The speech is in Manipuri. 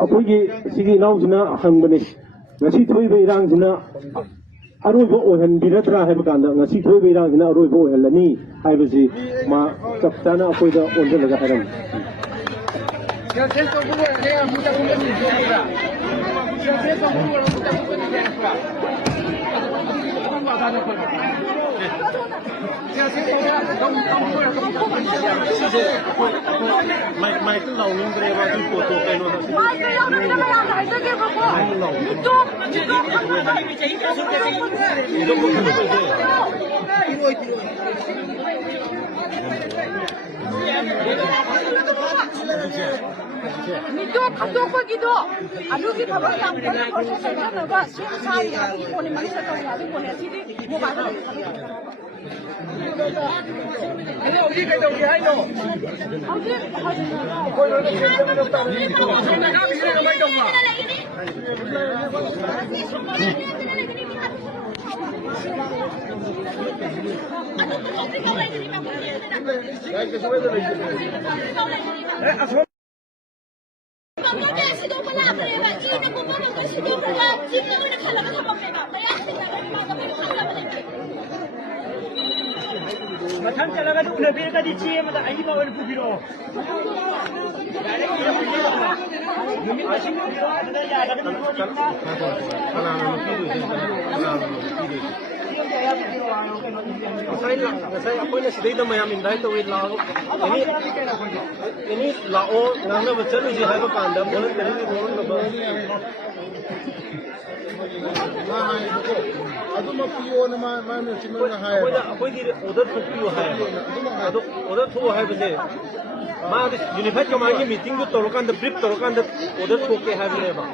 ꯑꯩꯈꯣꯏꯒꯤ ꯁꯤꯒꯤ ꯏꯅꯥꯎꯁꯤꯅ ꯍꯪꯕꯅꯤ ꯉꯁꯤ ꯊꯣꯛꯏꯕ ꯏꯔꯥꯡꯁꯤꯅ ꯑꯔꯣꯏꯕ ꯑꯣꯏꯍꯟꯕꯤꯔꯗ꯭ꯔꯥ ꯍꯥꯏꯕ ꯀꯥꯟꯗ ꯉꯁꯤ ꯊꯣꯛꯏꯕ ꯏꯔꯥꯡꯁꯤꯅ ꯑꯔꯣꯏꯕ ꯑꯣꯏꯍꯜꯂꯅꯤ ꯍꯥꯏꯕꯁꯤ ꯃꯥ ꯆꯞ ꯆꯥꯅ ꯑꯩꯈꯣꯏꯗ ꯑꯣꯟꯁꯤꯜꯂꯒ ꯍꯥꯏꯔꯝꯃꯤ Mai cứ lâu lên đây và đi phô tô cây luôn. Mai cứ lâu lên đây mà làm lại cái bố. Nito kato ko gitu. Anu ki khabar kam kar proses sa na ba sim sai ya ki kone mani sa ka ya kone asidi mobile Ini uji kai dong hai no. Uji koi lo ni ke lo ta ni ko na ka bi na mai dong ma. Macam cara kau tu lebih kau diciem ada air bawah ni pukiro. Mungkin macam pukiro ada ya ada pukiro di mana. Saya apa ni sedih tu macam indai tu win lau. Ini lau nganggap betul ni hai apa panda boleh jadi ni boleh lepas. ಅದು ಮಪ್ಪಿಯೋ ನಮ್ಮ ಮಾನ ಚಿಮ್ಮನ ಹಾಯ ಅಪೋಗಿ ಉದರ್ ಥುಕ್ಕಿಯೋ ಹಾಯ ಅದು ಉದರ್ ಥು ಹಾಯ ಬಸೆ ಮಾ ಅದು ಯೂನಿಫೈಡ್ ಕಮಾಂಡ್ ಗೆ ಮೀಟಿಂಗ್ ತೋರಕಂದ ಬ್ರೀಫ್ ತೋರಕಂದ ಉದರ್ ಥುಕ್ಕೆ ಹಾಯ ಬಲೆ ಬಾ